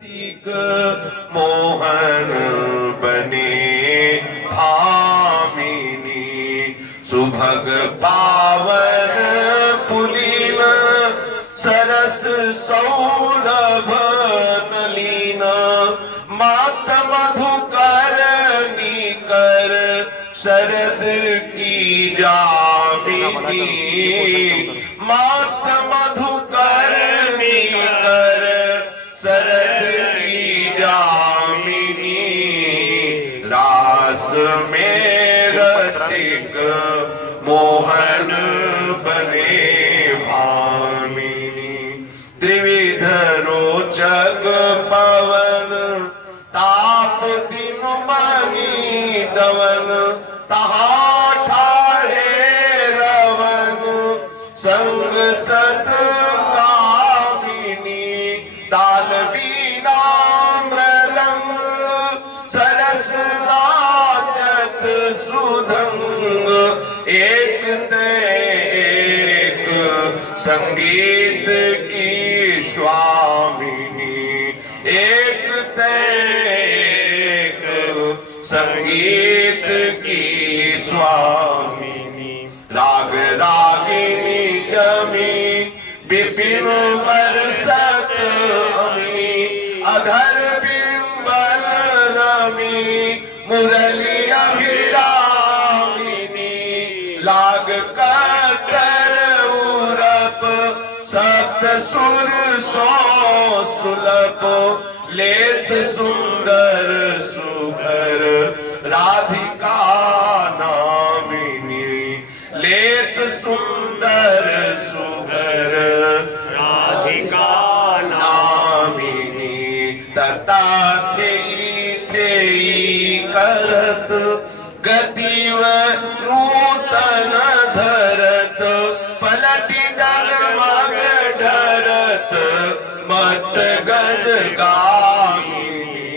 Seek Mohan बने भामिनी सुभग पावन पुलीन सरस सौरभ नलीन मात मधुकर निकर शरद की जामिनी मात मधुकर निकर शरद की जामिनी रास में रसिक मोहन बने भामिनी त्रिविध रोचक पवन ताप दिन मनी दवन तहा ठाहे रवन संग सत ताल बीना मृदंग सरस नाचत सुधंग एक ते एक संगीत की स्वामिनी एक ते एक संगीत की स्वामिनी राग रागिनी जमी विपिन बरसत अधर बिंबल रमी मुरली अभिरामिनी लाग कटर उरप सप्त सुर सो सुलभ लेत सुंदर सुभर राधिका नामिनी लेत सुंदर सुभर राधिका तता करत गतिव नूतन धरत पलटी डगमग ढरत मत गज गामिनी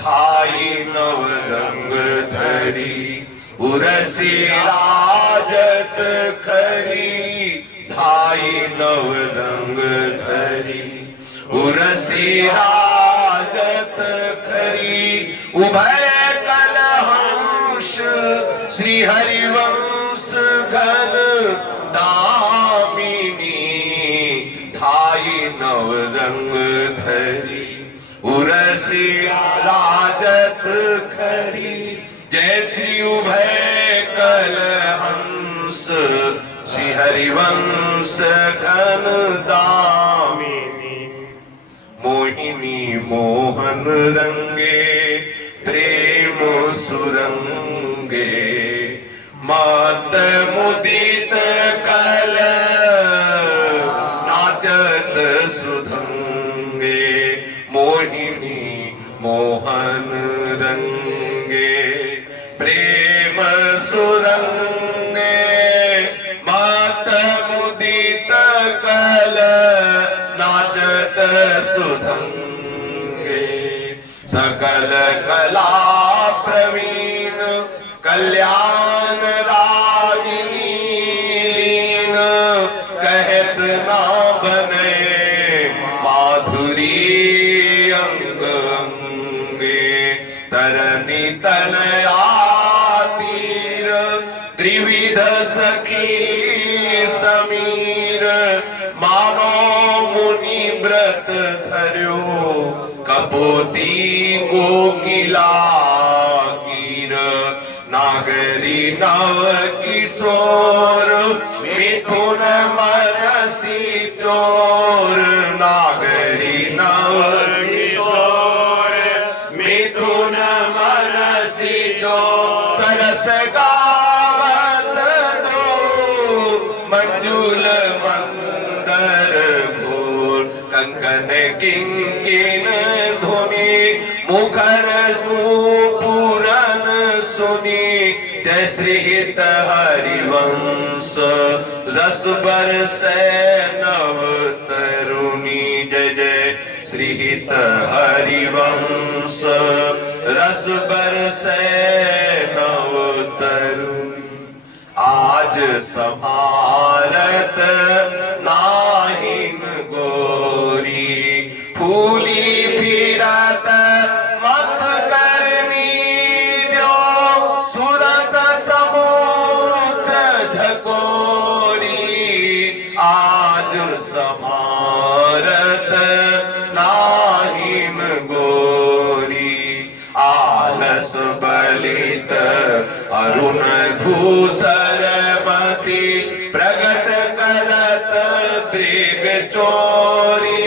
धाई नव रंग धरी उरसी राजत खरी धाई नव रंग धरी उरसी राजत खरी उभय कलहंस श्री हरिवंश घन दामिनी धाई नव रंग धरी उरसी राजत खरी जय श्री उभय कलहंस श्री हरिवंश घन दामिनी मोहिनी मोहन रंगे प्रेम सुरंगे मात मुदित कल नाचत सुधंगे मोहिनी मोहन रंगे प्रेम सुरंगे मात मुदित कल नाचत सुधंगे सकल कला प्रवीण कल्याण रागिनी लीन कहत ना बने माधुरी अंग अंगे तरनी तनया तीर त्रिविध सखी समीर मानो मुनि व्रत धर्यो कपोती कोकिला कीर नागरी नव किशोर मिथुन मनसी चोर नागरी नव किशोर मिथुन मनसी चोर सरस गावत दो मंजुल मंदर घोर कंकन किंकिन धुनि मुखर पूरन सुनी जय श्री हित हरिवंश रस बरसै नव तरुणी जय जय श्री हित हरिवंश रस बरसै नव तरुणी आज संभारत नाहिन गोरी फूली फिरत मत करनी जो सुरत समुद्र झकोरी आज समारत नाहिम गोरी आलस बलित अरुण धूसर बसी प्रगट करत दृग चोरी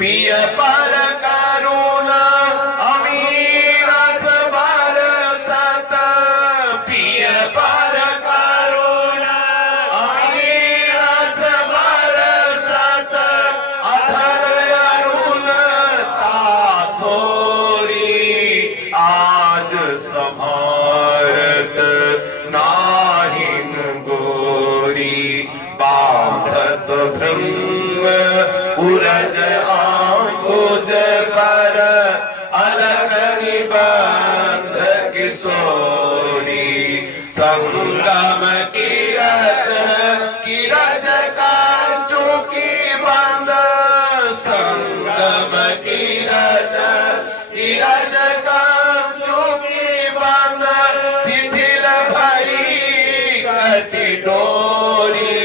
पिय पर करुण अमीरस बरसत पिय पर करुण अमीरस बरसत अधर अरुण ताथोरी आज समारत नाहिन गोरी बाधत भृंग उरज आंबुज कर अलग निबंध किशोरी संगम किरच कंचु की बंद संगम किरच कंचु की बंद शिथिल भई कटी डोरी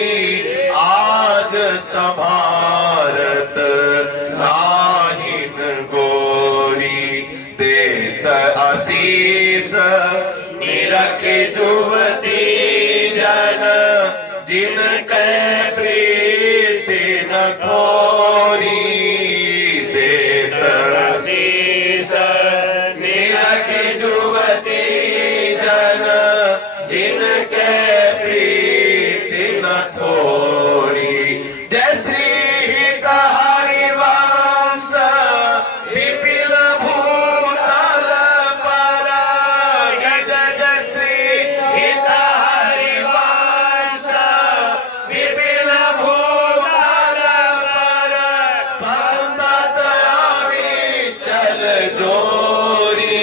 आज समारत नाहिन गोरी देत आशीष निरख जुवती जन जिनके प्रीति न थोरी देत आशीष निरख जुवती जन जिनके प्रीति न थोरी जय श्री हरिवंश विपिन भूतल पर जय जय श्री हरिवंश विपिन भूतल पर संतत अविचल जोरी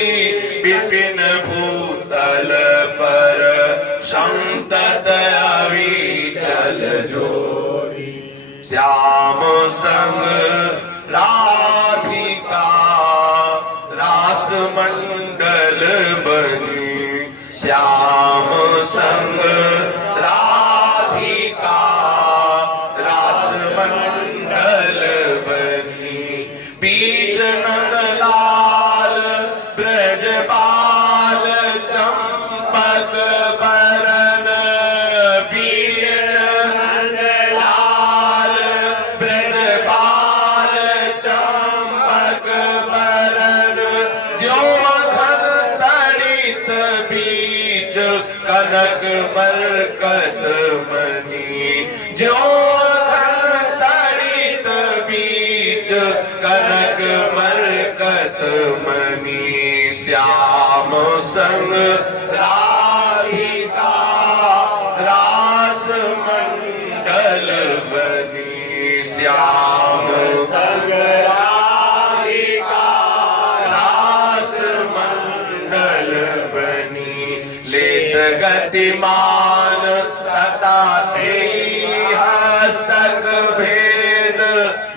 विपिन भूतल पर संतत अविचल जोरी श्याम संग राधिका रास मंडल बनी श्याम संग राधिका रास मंडल बनी बीच नंदलाल ब्रजबाल चंपक बरन बीच नंदलाल ब्रजबाल चंपक बरन जो मखन तड़ित बीच कनक बरकत मनी जो मखन तड़ित बीच कनक बरकत मनी श्याम संग राधिका रास मंडल बनी श्याम संग राधिका रास मंडल बनी लेत गतिमान तथा हस्तक भेद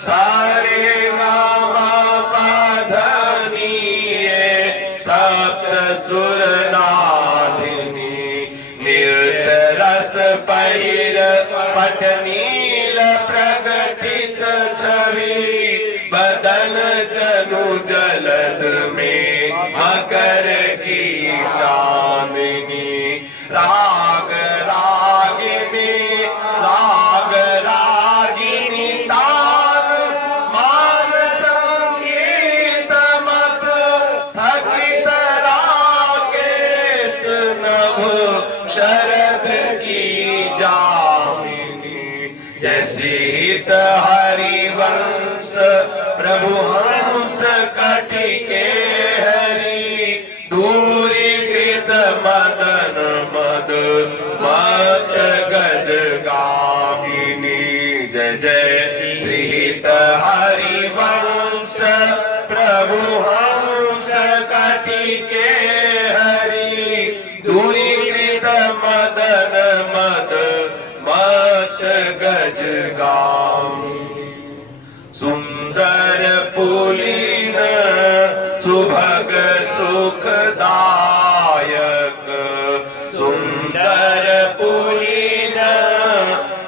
सारे गामा पधनीय सप्त सुर नादिनी नृत्य रस पैर पटनील प्रकटित छवि बदन जनु जलद में मकर की चांदनी राग रागिनी तान मान संगीत मत थकित राकेश नभ शरद की जामिनी जय श्रीत हरिवंश प्रभु हंस कटिके हरि दूरी कृत मदन मद मत गज गामिनी जय जय श्रीत हरिवंश प्रभु हंस कटिके हरि दूरी कृत मदन मद मत गज गामिनी सुंदर पुलिन सुखदायक सुंदर पुलीन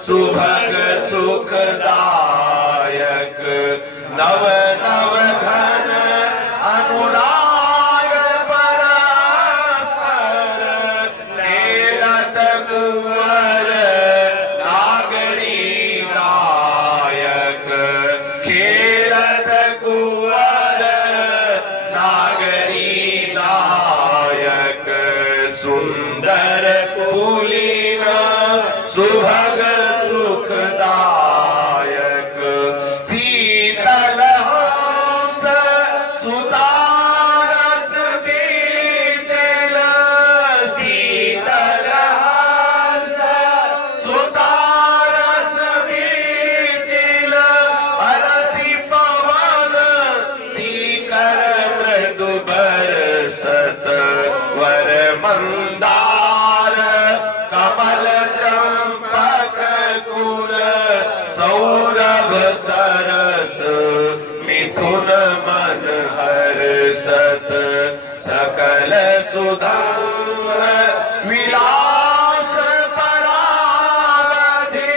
सुभग सुखदायक नव नव घन अनुराग परस्पर खेलत कुंवर नागरी नायक खेलत कुंवर नागरी नायक सुंदर पुलीन सुभग सुखदायक शीतल हंस सुतारस बीचल शीतल हंस सुतारस बीचल अरसी पवन सीकर मृदु बरसत वर मंदार कमल चंपक कुल सौरभ सरस मिथुन मन हर्षत सकल सुधंग विलास परावधि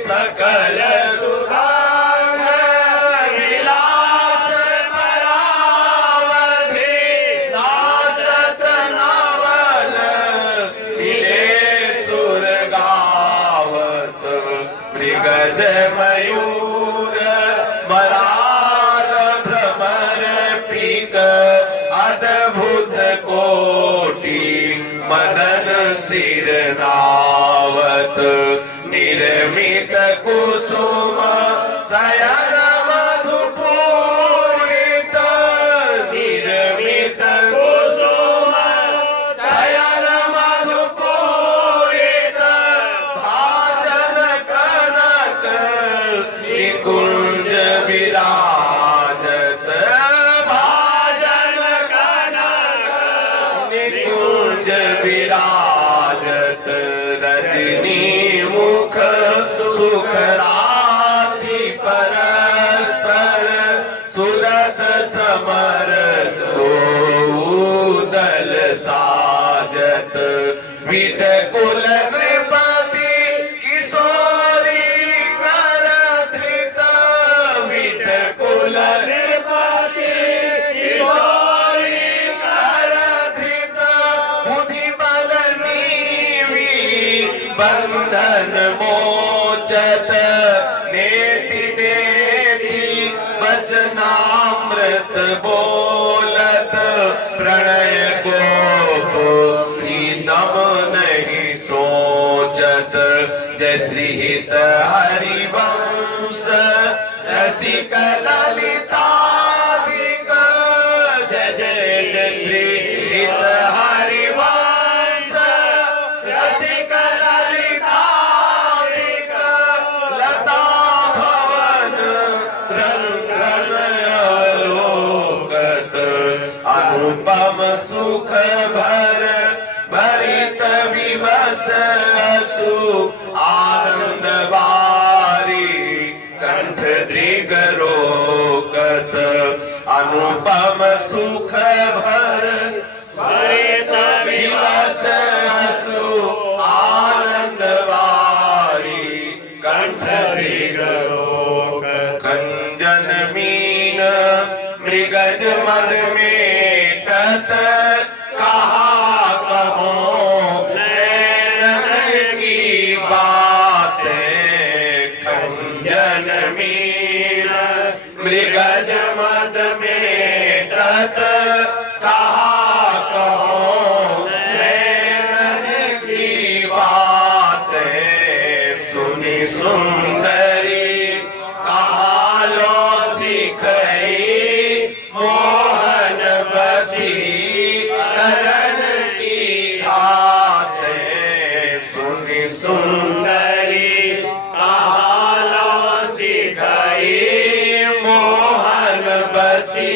सकल सुधंग विलास परावधि नाचत नवल मिले सुर गावत मृगज मयूर मराल भ्रमर पीक अद्भुत कोटि मदन सिर नावत निर्मित कुसुम शयन मधुपूरित निर्मित कुसुम शयन मधुपूरित भाजन कनक निकुंज विराजत भाजन कनक निकुंज विराजत रजनी मुख सुख राशि परस्पर सुरत समर दो दल साजत विट कुल नृपति किशोरी कर धृत विट कुल नृपति किशोरी कर धृत बुद्धि बल नीवी बंधन मोचत नेति नेति वचनामृत बोलत प्रणय को प्रीतम नहीं सोचत जय श्री हित हरिवंश रसिक ललितादिक जय जय जय श्री हित हरिवंश रसिक ललितादिक लता भवन त्रन त्रन अवलोकत अनुपम सुख भर भरित विवश असु आनंद वारी कंठ दृग रोकत अनुपम सुख भर भरित विवश असु आनंद वारी कंठ दृग रोकत कंजन मीन मृगज मद मेटत कहा कहो नैनन की बातें कंजन मीन मृगज मद मेटत कहा कहो नैनन की बातें सुनी सुंदरी कहा लो सिखई मोहन बसी करण की घातें सुनी सुंदरी कहा लो सिखई मोहन बसी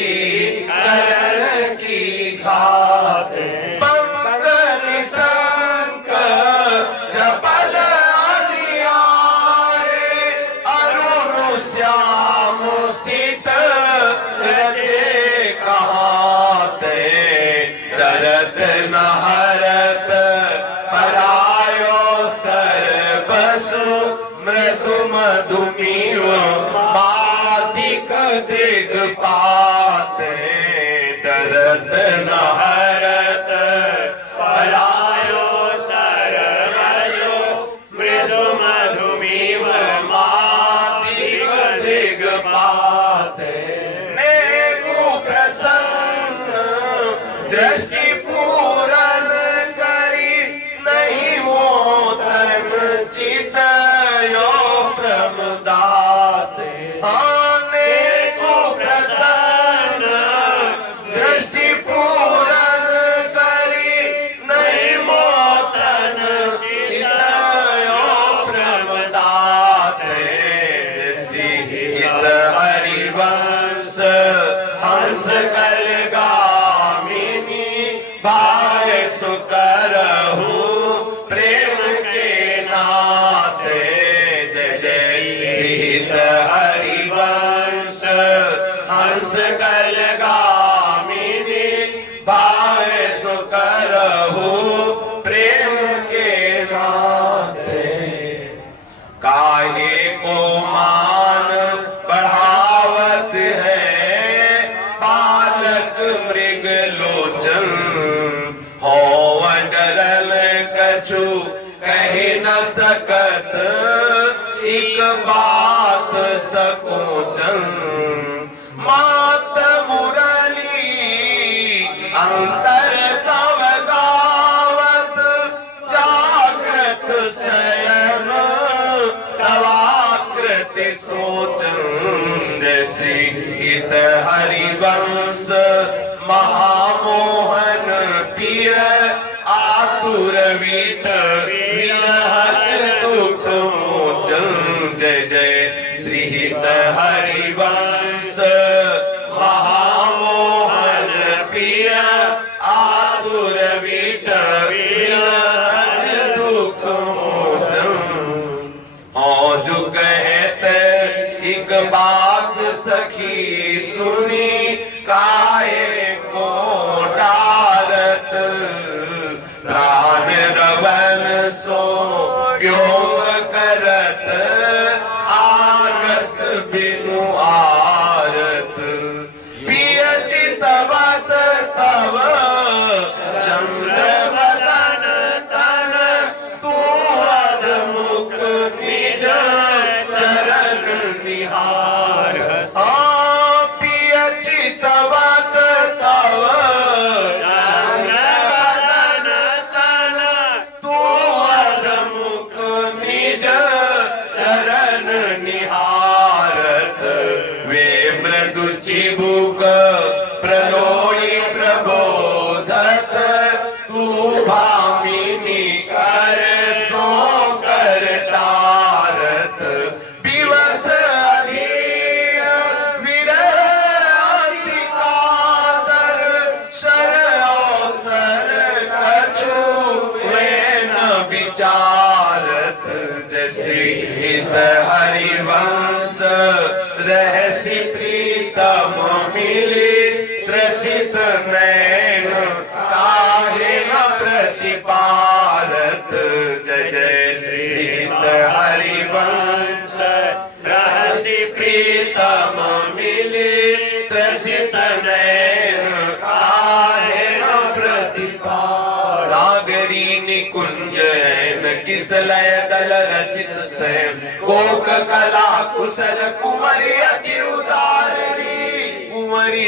करण की घातें पंक निशंक जपल अनियारे अरुण श्याम सित रचे कहाते न हरत परायो सर्वसु मृदु मधुमीव मादिक दिग्पात दरत न हरत परायो सर्वसु मृदु मधुमीव मादिक दिग्पात दृष्टि पूरन करी नहीं मोतन चितयो प्रमदाते आने को प्रसन्न दृष्टि पूरन करी नहीं मोतन चितयो प्रमदाते जैसी हित हरिवंश हंस कलगा भाव सुकरहु प्रेम के नाते जय जय श्रीहित हरिवंश हंस कलगामिनी भाव सुकरहु प्रेम के नाते काहे को मान बढ़ावत है बालक मृग लोचन कछु कह न सकत एक बात सकोचन मात मुरली अंतर तव गावत जागृत शयन तवाकृति सोचन श्री इत हरिवंश महामोहन पिय आतुर वीट विरहत दुख मोचन जय जय श्रीहित हरिवंश महामोहन पिय आतुर वीट विरहत दुख मोचन और जो कहते एक बात सखी सुनी काहे को डारत प्राण रवन सो क्यों करत आगस बिनु आरत पिय चितवत तव चंद्र बदन तन तू अधमुख निज चरण निहार पिय चितवत तव चिबुक प्रलोई प्रबोधत तू भामिनी कर सो कर टारत दिवस अधीर विरहति कातर शर अवसर कछु वे न विचारत जैसे हित हरिवंश रहसी प्रीतम मिली त्रसित नैन काहे न प्रतिपारत जय जय श्रीत हरिवंश रहसी प्रीतम मिली त्रसित नैन काहे न प्रतिपारत नागरी निकुंजन किसलय दल रचित सैन कोक कला कुशल कुंवरी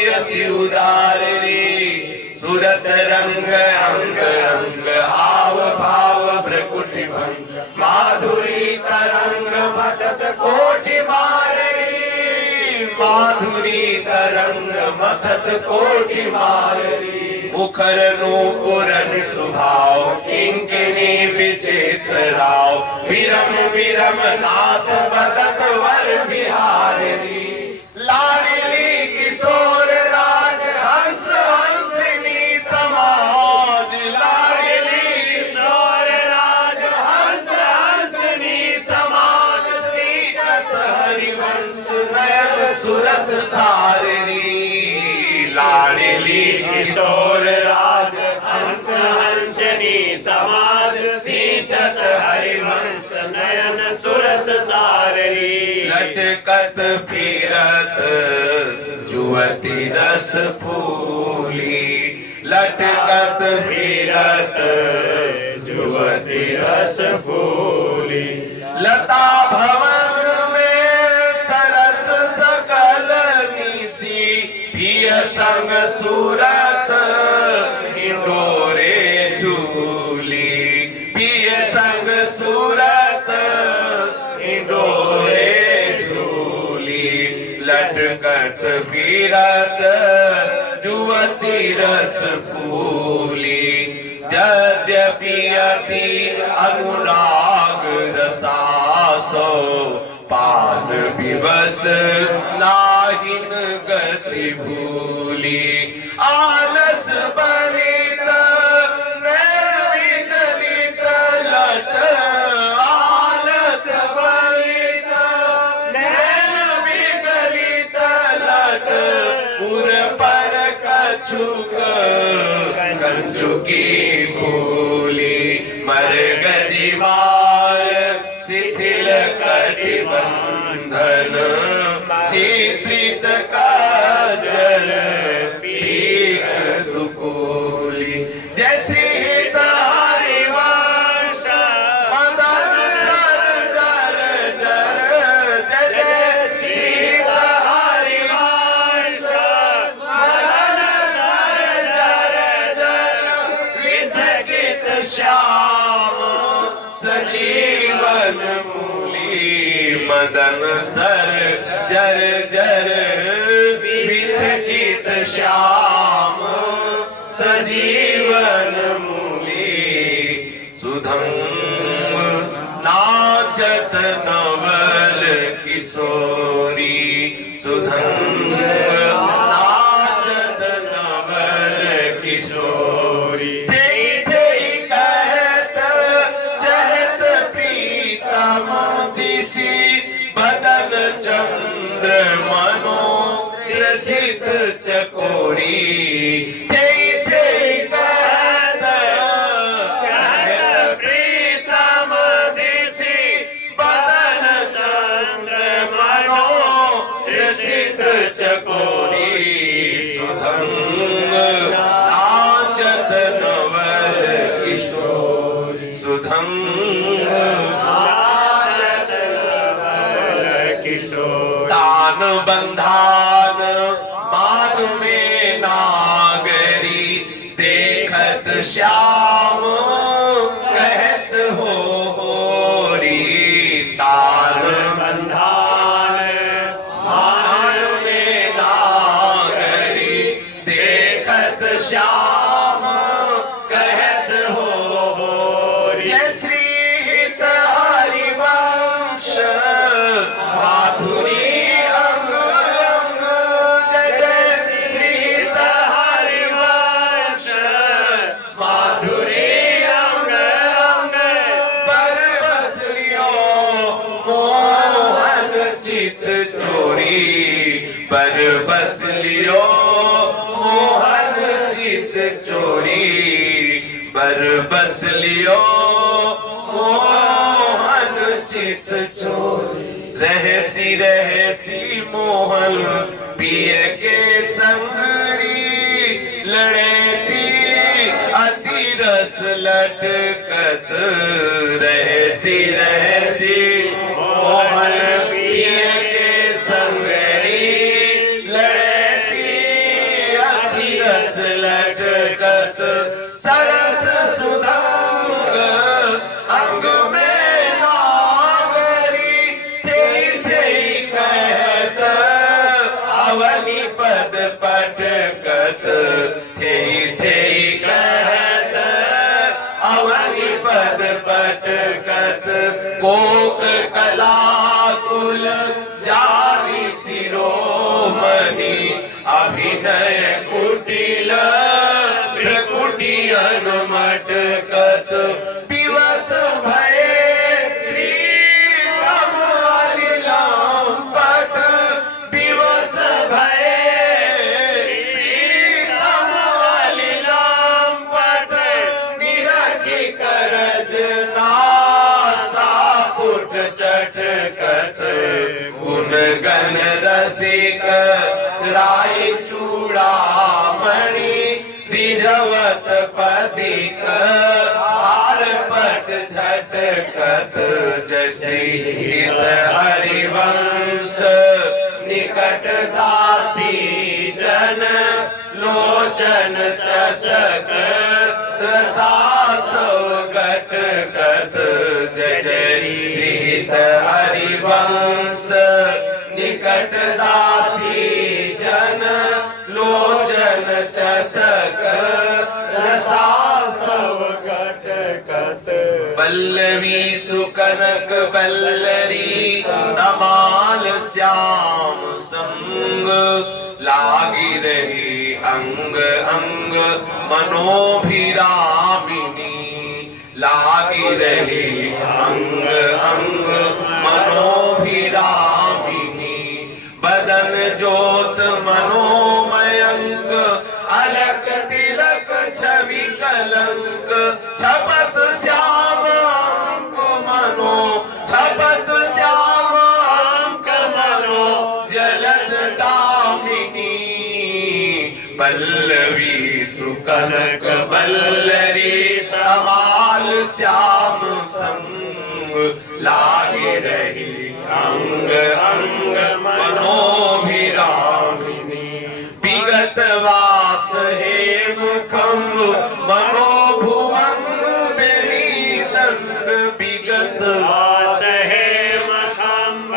अति उदारी सूरत रंग अंग रंग हाव भाव भ्रकुटि भंग माधुरी तरंग मदत कोटि माररी माधुरी तरंग मदत कोटि माररी मुखर नूपुरन सुभाव किंकिणी विचित्र राव विरम विरम नाथ बदत वर बिहारी लाडली किशोर राज हंस हंसनी समाज लाडली किशोर राज हंस हंसनी समाज सीचत हरिवंश नयन सुरस सारनी लाडली किशोर राज हंस हंसनी समाज सिंचत हरिवंश नयन सुरस साररी लटकत फिरत जुवती रस फूली लटकत फिरत जुवती रस फूली लता भवन में सरस सकल निसी पिय संग सूरत इंडोरे झूली पिय संग सूरत इंडोरे झूली लटकत फिरत जुवती रस फूली यद्यपि अति अनुराग रसासो पान विवश नाहिन गति भूली आलस बलित विगलित लट आलस बलित विगलित लट पुर पर कछुक कंचुकी भूली मर्ग जीवाल शिथिल कटिबंधन चित्रित काजल पीक दुकूली जैसी हरिवंश मदन सर जर जर जय जय श्री हरिवंश मदन सर जर जर विध गीत श्याम सजीवन मूली मदन सर जर जर विध गीत श्याम सजीवन मूली सुधम नाचत नवल किशोरी सुधम नाचत नवल किशोरी बदन चंद्र मनो रसित चकोरी प्रीतम दिशी बदन चंद्र मनो रसित चकोरी सुधंग नाचत नवल किशोरी सुधंग तान बंधान मान में नागरी देखत श्याम कहत होरी तान बंधान मान में नागरी देखत श्याम कहत होरी जय श्री हरिवंश माधुरी अंग अंग जय जय श्री हरिवंश माधुरी अंग अंग पर बस लियो मोहन चित चोरी पर बस लियो मोहन चित चोरी पर बस लियो मोहन चित चोरी रहसी रहसी मोहन पिय के संगरी लड़ेती अति रस लटकत रहसी रहसी मोहन पिय के संगरी लड़ेती अति रस लटकत सरस सुधंग अंग में नागरी कहत अवनी पद पटकत कहत अवनी पद पटकत कोक कलाकुल जानी शिरोमणि अभिनय कुटिल जन रसिक राय चूड़ामणि रिझवत पदिक हार पट झटकत जश्री हित हरिवंश निकट दासी जन लोचन चषक रसासो गट गत जय जय श्री हित हरिवंश निकट दासी जन लोचन चषक रसासो गट गत बल्लवी सुकनक बल्लरी तमाल श्याम संग लागी रही अंग अंग मनोभिरामिनी लागी रही अंग अंग मनोभिरामिनी बदन ज्योत मनोमयंक अलक तिलक छवि कलंक छपत श्याम अंक मनो छपत श्याम अंक मनो जलद दामिनी पल्लवी सुकनक बल्लरी तमाल श्याम संग लागे रही अंग अंग मनोभिरामिनी विगत वास हे मुखम मनोभुवंग बेणी दंड विगत वास हे मखंब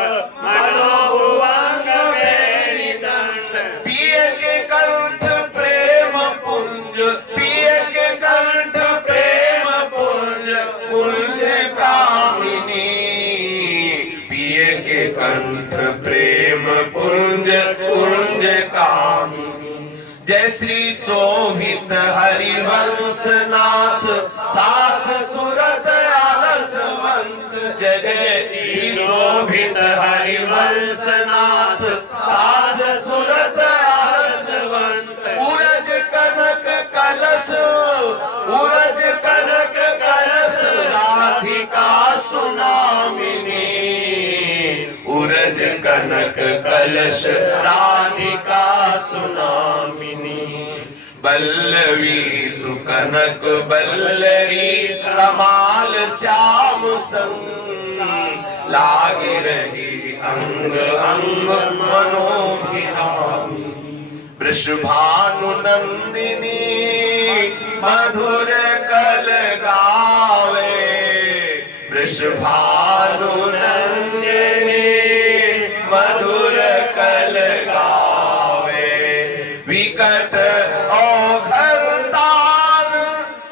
मनोभुवंग बेणी दंड पिय के कंठ प्रेम पुंज पिय के कंठ प्रेम पुंज पुंज कामिनी पिय के कंठ प्रेम पुंज पुंज कामिनी जय श्री शोभित हरिवंश नाथ साथ सुरत आलसवंत जय जय श्री शोभित हरिवंश नाथ साथ सुरत आलसवंत उरज कनक कलश उरज कनक कलश राधिका सुनामिनी उरज कनक कलश राधिका सुनामिनी बल्लवी सुकनक बल्लरी तमाल श्याम संग लागे रही अंग अंग मनोभिरामी वृषभानु नंदिनी मधुर कल गावे वृषभानु नंदिनी मधुर कल गावे विकट औघर ताल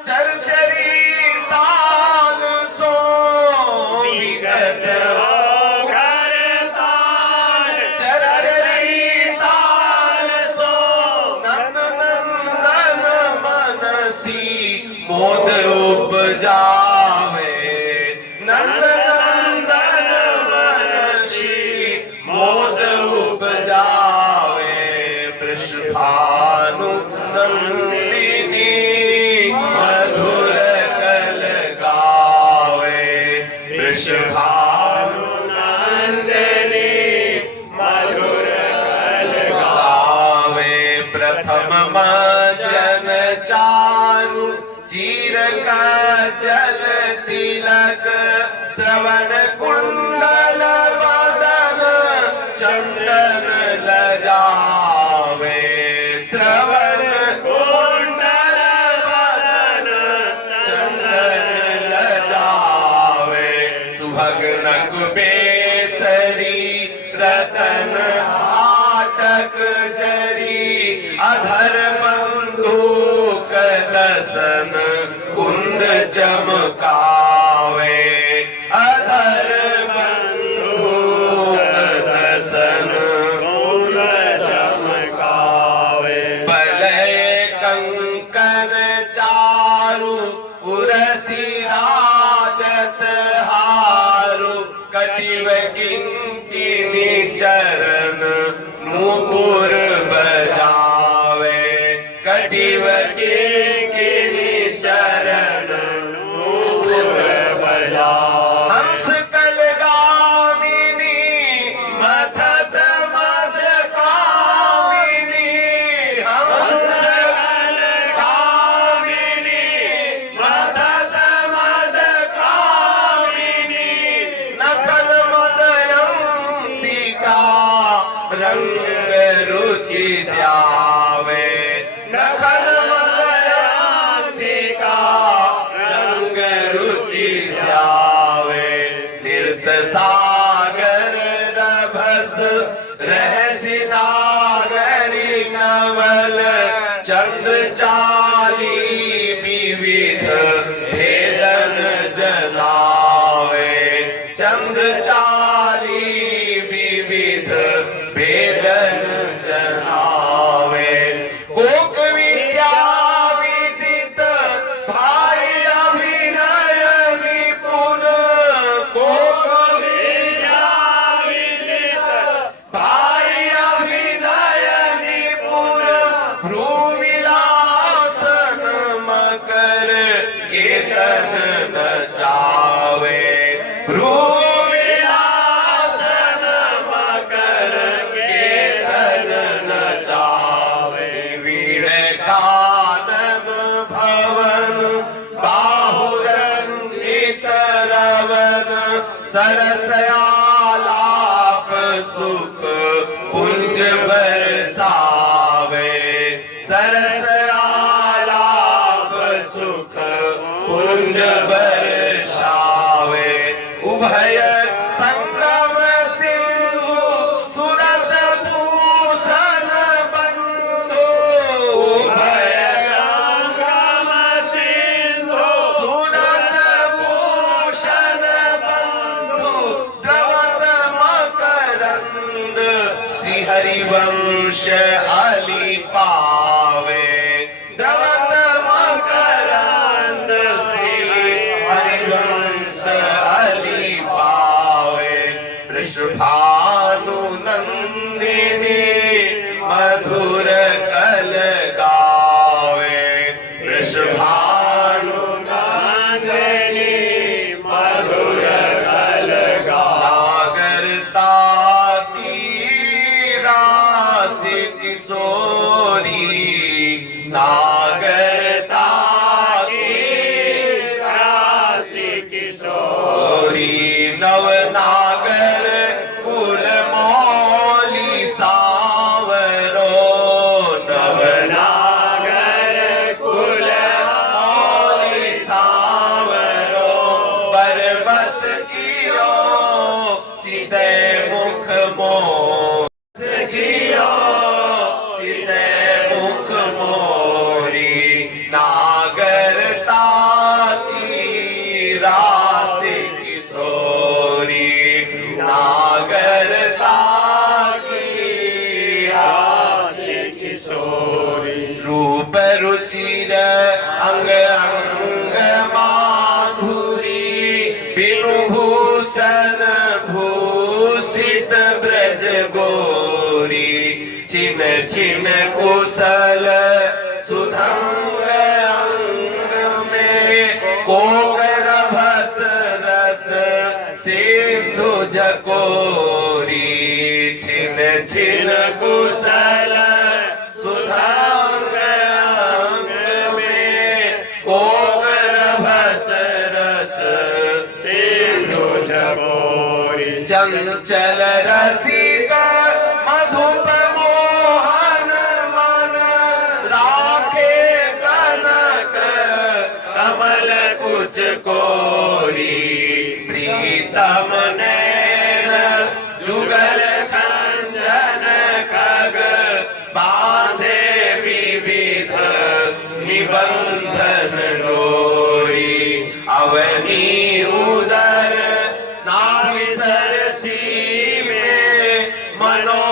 चरचरी ताल सो विकट औघर ताल चरचरी ताल सो नंद नंदन मनसी मोद उपजावे नंद नंदन मनसी मोद उपजावे वृषभानु नंदिनी मधुर कल गावे वृषभानु नंदिनी मधुर कल गावे प्रथम जन चारु चीर का जल तिलक श्रवण कुंडल बदन चंदन लजावे श्रवण कुंडल बदन चंदन लजावे सुभगनक बेसरी रतन आटक जरी अधर बंदूक दसन कुंद चमकावे अधर बंदूक दसन कुंद चमकावे बलय कंकन चारु उरसी राजत हारु कटिव किंकिनी चरण नूपुर बजावे कटिव किंकिनी चरण नूपुर बजावे हंस कल गामिनी मथत नखन मदयांतिका रंग रुचि ध्यावे नृत्य सागर रभस रहसि नागरी नवल चंद्र चाली विविध भेदन जनावे चंद्र चाली विविध भेदन जनावे कोक विद्या विदित भाई अभिनय निपुण कोक विद्या विदित भाई अभिनय निपुण भ्रूमिलासन मकर केतन नचावे भ्रूमिलासन मकर केतन नचावे वीण कानन भवन बाहुरंगित रवन सरसयालाप सुख पुंज बरसावे सरसयालाप सुख पुंज बरसावे उभय संगम सिंधु सुरत भूषण बंधु उभय संगम सिंधु सुरत भूषण बंधु द्रवत मकरंद श्री हरिवंश अली पावे द्रवत मकरंद श्री हरिवंश अली पावे वृषभानु नंदिनी मधुर कल गावे वृषभानु नंदिनी मधुर कल नागरता की राशि किशोरी नागरता की राशि किशोर किशोरी नवनागर कुल मौली सावरो नवनागर कुल मौली सावरो बरबस कियो चिते मुख मोर कियो चिते मुख मोरी नागरता की राशि किशोरी नागरता की राशि किशोरी रूप रुचिर अंग अंग माधुरी बिनु भूषण भूषित ब्रज गोरी चिन चिन कुशल सुधंग अंग में कोकर भस रस सिंधु जकोरी छिन छिन कुशल सुधांग अंग में कोकर भस रस सिंधु जगोरी चंचल रसिक मधुप मोहन मन राखे कनक कमल कुच कोरी प्रीतम नैन जुगल खंजन खग बांधे विविध निबंधन डोरी अवनी उदर नाभि सरसी में मनो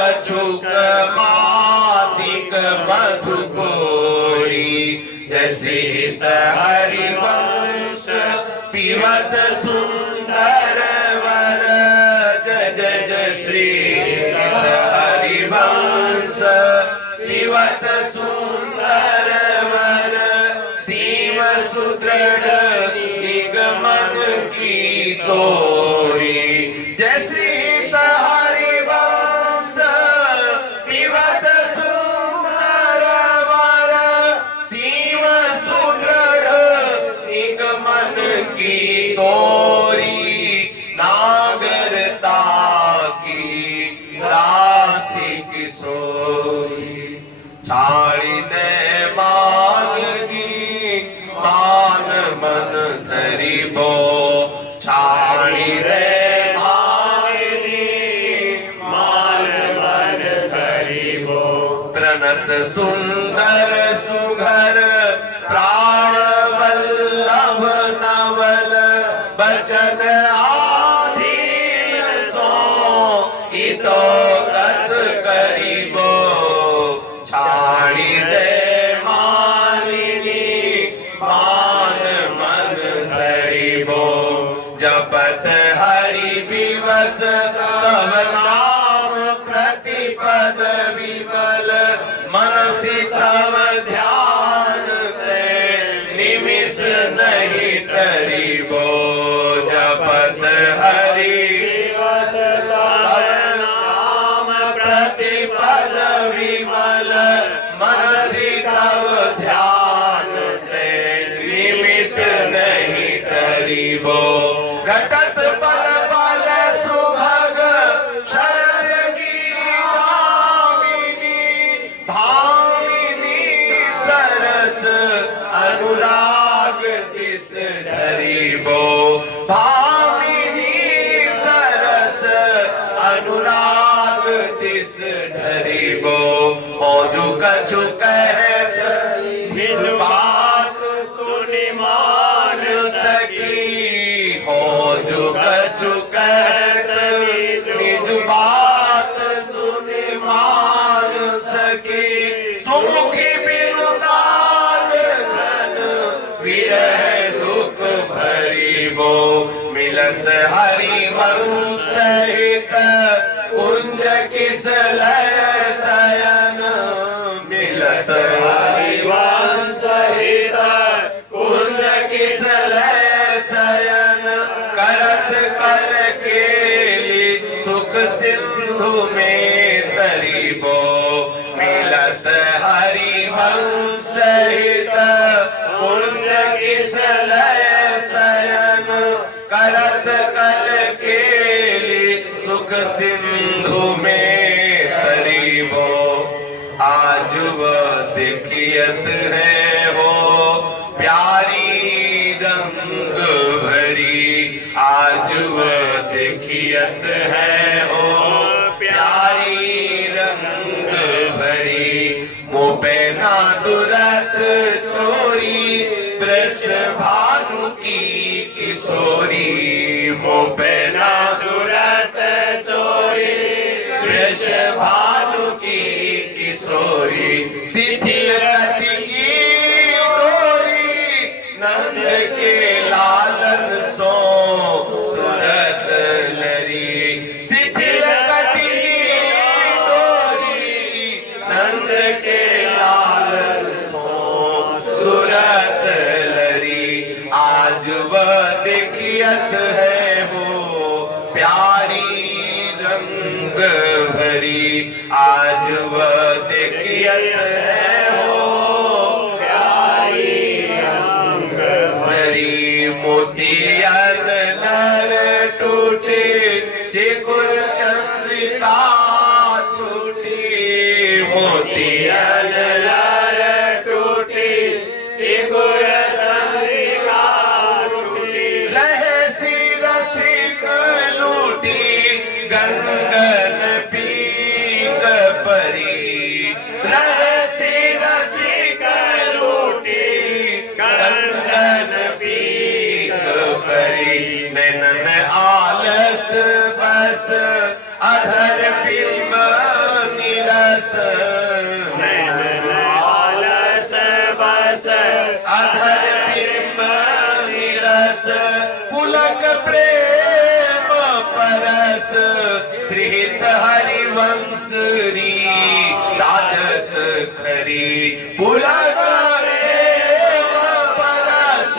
कछुक मादिक मधु गोरी जसित हरिवंश पिबत सुंदर वर जय जय श्री हित हरिवंश पिबत सुंदर वर सीम सुदृढ़ निगमन की तोरी जय श्री हित हरिवंश पिबत सुंदर वर सीम सुदृढ़ निगमन की तोरी नागरता की राशि किशोरी छाड़ी दे मानगी मान मन धरिबो छाड़ी दे मानगी मान मन धरिबो प्रणत सुंदर सुघर प्राण वल्लभ नवल बचन आधीन सो इतो कत करिबो छाड़ी दे मानिनी मान मन धरिबो जपत हरि विवस तव नाम प्रतिपद विमल मनसि तव ध्यान ते निमिष नहीं करिबो जपत हरि दिवस तव नाम प्रतिपद विमल मनसि तव ध्यान ते निमिष नहीं करिबो घटत पल पल सुभग शरद की भामिनी भामिनी सरस अनुराग this धरिबो Bhamini Saras Anurag this धरिबो हो झुक झुक निज बात सुनि मान सकी हो झुक झुक निज बात सुनि मान सकी सुमुखी बिनु काज घन विरह दुख भरिबो मिलत हरि वंश सहित कुंज किस लय शयन मिलत हरिवंश हित कुंज किस लय शयन करत कल केली सुख सिंधु में तरिबो मिलत हरि वंश हित कुंज किस लय शयन करत कल केली सुख सिंधु में तरिबो आज वह देखियत है हो प्यारी रंग भरी आज वह देखियत है हो प्यारी रंग भरी मुँह पे ना दुरत चोरी वृष भानु की किशोरी मुँह पे ना दुरत चोरी वृष भानु की किशोरी शिथिल कटि की डोरी नंद के लालन सो सुरत लरी शिथिल कटि की डोरी नंद के लालन सो सुरत लरी आज वह देखियत है हो प्यारी रंग भरी आज वह देखियत है हो प्यारी रंग भरी मोतियन नर टूटे चिकुर चंद्रिका छूटी मोतियन लर टूटी चिगुर चंद्रिका छूटी रहसी रसिक लूटी गंगन पीक परी रहसी रसिक लूटी गंगन पीक परी नैनन आलस बस अधर बिंब निरस नैनन आलस बस अधर बिंब निरस पुलक प्रेम परस श्रीहित हरिवंशरी राजत खरी पुलक प्रेम परस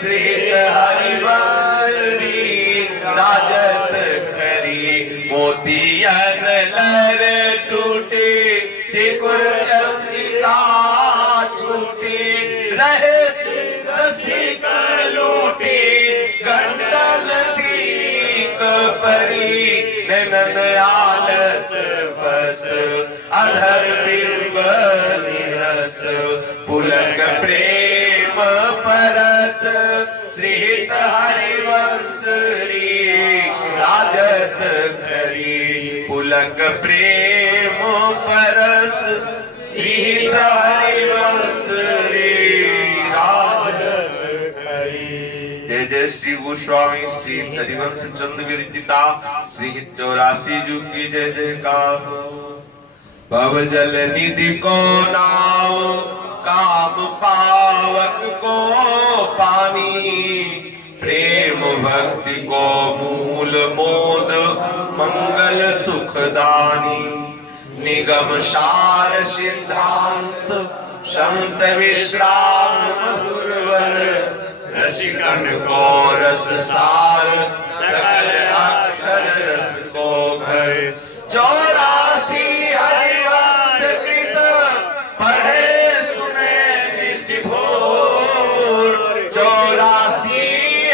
श्रीहित हरिवंशरी राजत खरी मोतियन लर टूटे चिकुर चंद्रिका छूटी रहे रसिक लूटी गंडल पीक परी नैनन आलस बस अधर बिंब निरस रस पुलक प्रेम परस श्रीहित हरिवंश राजत करी पुलक प्रेम परस श्रीहित हरिवंश राजत करी। जय जय श्री गोस्वामी श्री हरिवंश चंद्र विरचिता श्रीहित 84 जू की जय जयकार। भव जल निधि को नाव काम पावक को पानी प्रेम भक्ति को मूल मोद मंगल सुखदानी निगम सार सिद्धांत संत विश्राम मधुरवर रसिकन को रस सार सकल अक्षर रस को घर 84 हरिवंश कृत पढ़े सुने निशिभोर 84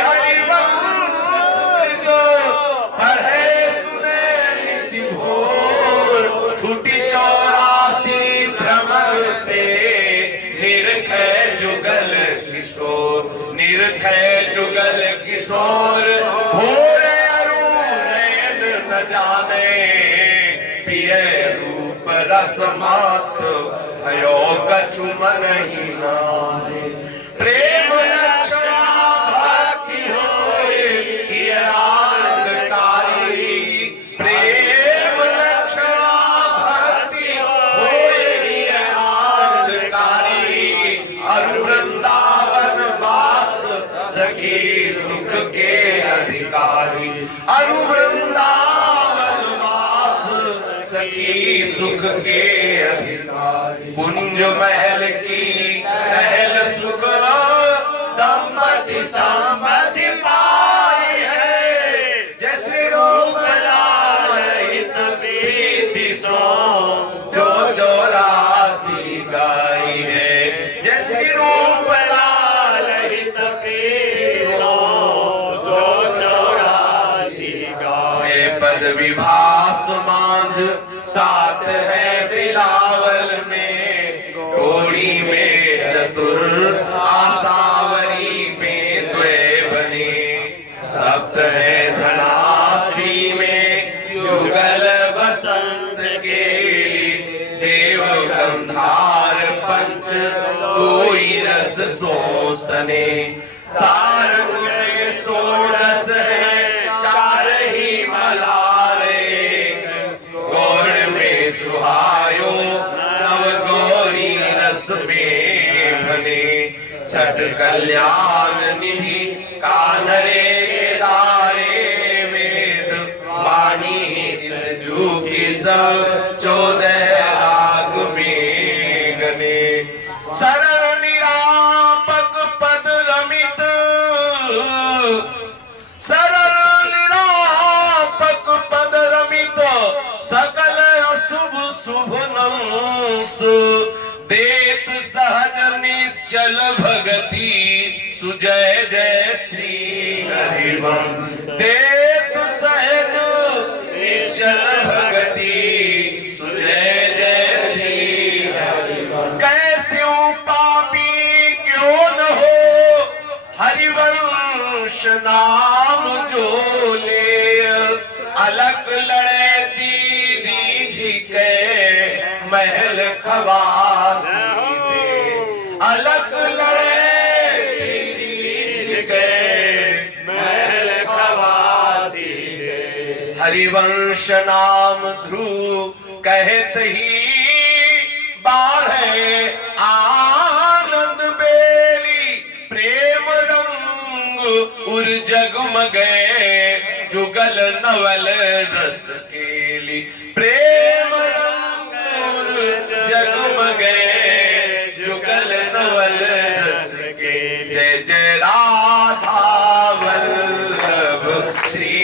हरिवंश कृत पढ़े सुने निशिभोर छुटी 84 भ्रमरते निरखै जुगल किशोर निरखै जुगल किशोर भोरे अरुण नयन न जाने प्रिय रूप रस मात भयो कछु मन ही नाने प्रेम लक्षणा भक्ति होए ही आनंदकारी प्रेम लक्षणा भक्ति होए ही आनंदकारी अरु वृंदावन वास सखी सुख के अधिकारी अरु वृंदावन वास सखी सुख के अधिकारी कुंज महल की महल सुख दंपति संपत्ति पाई है जैसे रूप लालित प्रीति सो जो 84 गाई है जैसे रूप लालित प्रीति सो जो 84 गाई पद विभास मांझ 7 है बिलावल में घोड़ी में चतुर आसावरी में द्वे बने 7 है धनाश्री में जुगल बसंत केली देव गंधार पंच दोई रस सोसने सारंग में 16 है 4 ही मलारे गौड़ में सुहायो नव गौरी रस में बने छठ कल्याण निधि कानरे दारे वेद वाणी इंदु की सब 14 राग में गने सरल निरापक पद रमित सरल निरापक पद रमित सकल शुभ शुभ नमस देत सहज निश्चल भगति सुजय जय श्री हरिवंश देत सहज निश्चल भगति सुजय जय श्री हरिवंश कैसे पापी क्यों न हो हरिवंश नाम जो ले अलग लड़े दीदी के महल खवासी दे अलग लड़े दीदी के महल खवासी दे हरिवंश नाम ध्रुव कहत ही बाढ़े आनंद बेली प्रेम रंग उर जगमगे जुगल नवल रस केली प्रेम रंगूर जगमगे जुगल नवल रस के जय जय